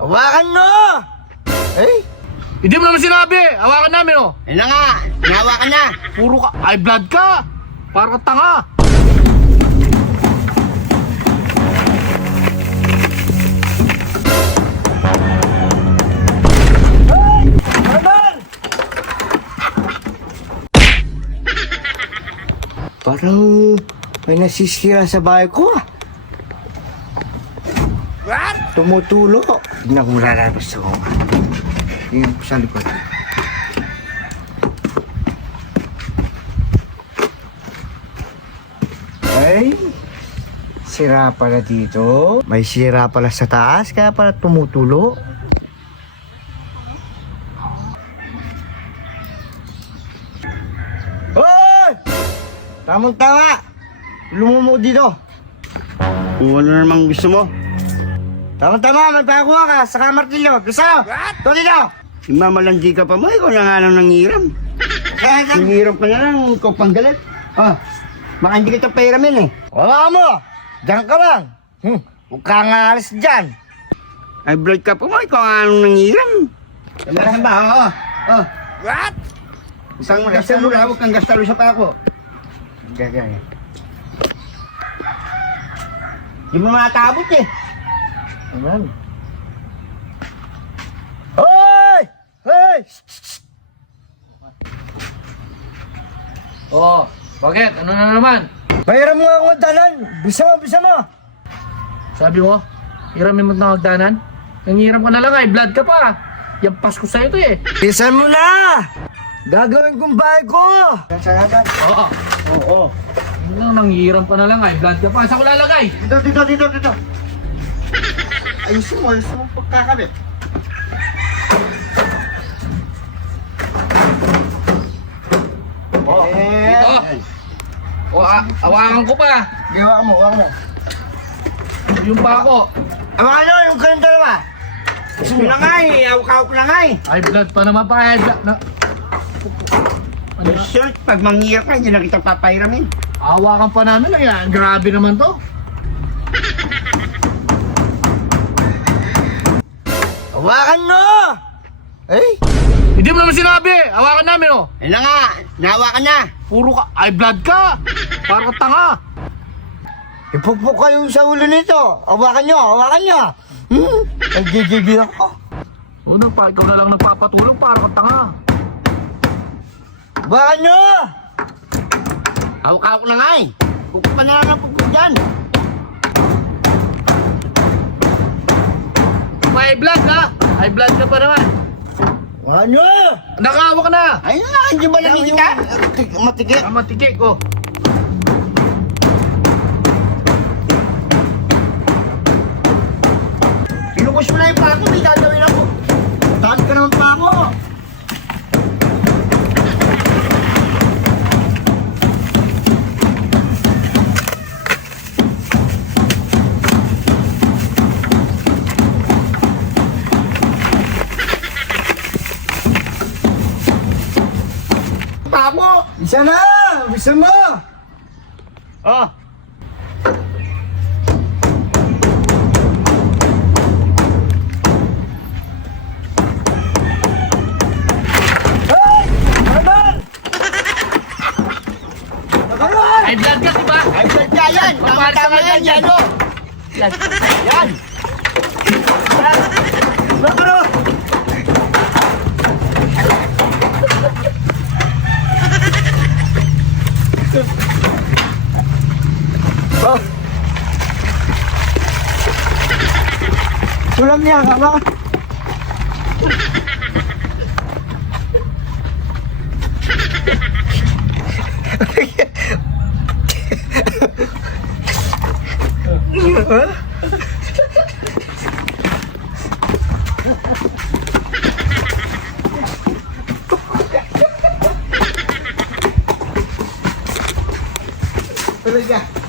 Hawakan mo! Eh? Hindi mo naman sinabi! Hawakan namin oh! Ayun na nga! Hinawakan na! Puro ka, ay blood ka! Para kang tanga! Parang may nasisira sa bahay ko ah. What? Tumutulo. Tignan ko lalabas ako. Tingnan ko sa likod. Ay, sira pala dito. May sira pala sa taas, kaya pala tumutulo. Hoy! Tamang-tama! Lumumo dito. Kung ano namang gusto mo. Tama-tama, magpakakuha ka sa martilyo. Gusto mo? Ito dito. Mamalandi ka pa mo, ikaw na nga lang nangiram. Nangiram ka na lang, ikaw pang galit. Baka hindi kita pahiramin eh. Wala mo, diyan ka lang. Huwag ka nga alis dyan. Ay, blood ka pa mo, ikaw nga lang nangiram. Kailangan ba? What? Isang gastalo na, huwag kang gastalo sa pako. Gagaya. Di mo matabot eh. Aman. Hoy! Hoy! Oh, bakit? Ano na naman? Bayaran mo ako ang dalan. Bisa mo. Sabi mo, hiramin mo na hagdanan? Nangiram ka na lang ay blood ka pa! Yung Pasko sa'yo to eh! Bisan mo na! Gagawin kong bahay ko! Oo! Oo. Nangiram ka na lang ay blood ka pa! Saan ko lalagay? Dito. Ayusin mo pagkakabit. Dito! O, awakan ko pa! Gawa mo. Yung pa ako! Ang ano, yung kayong dalawa? Gusto mo na nga eh, awakaw ko na nga eh. Ay blood pa naman pa eh! Ano? Sir, pag manghirap ka, hindi na kita papahiramin. Awakan pa namin ay grabe naman to! Hawakan mo! Eh? Hindi mo naman sinabi! Hawakan namin oh! Ayun na nga, nahawakan na. Puro ka, ay blood ka! Para kang tanga! Ipukpuk kayo sa ulo nito. Hawakan nyo. Nagigigil ako. Una pa, ikaw na lang nagpapatulong para kang tanga! Hawakan nyo! Awakaw ko na nga eh. Pukpuk pa na lang ang pukpuk dyan. May blood ha! Ay blood ka pa naman! Hawakan nyo! Nakahawak ka na! Ayun na, hindi ba nakikita? Matikit. Matikik oh! Pinukus mo na yung pako, may gagawin ako. Tahan ka naman pa ako. Pako! Isa na! Bisa mo! Oh! Ay blood ka diba? Ay, sadya yan! Tama-tama yan, yan o! Blood. Yan! Nakaro! Oh! Sulam niya, kama! Talaga.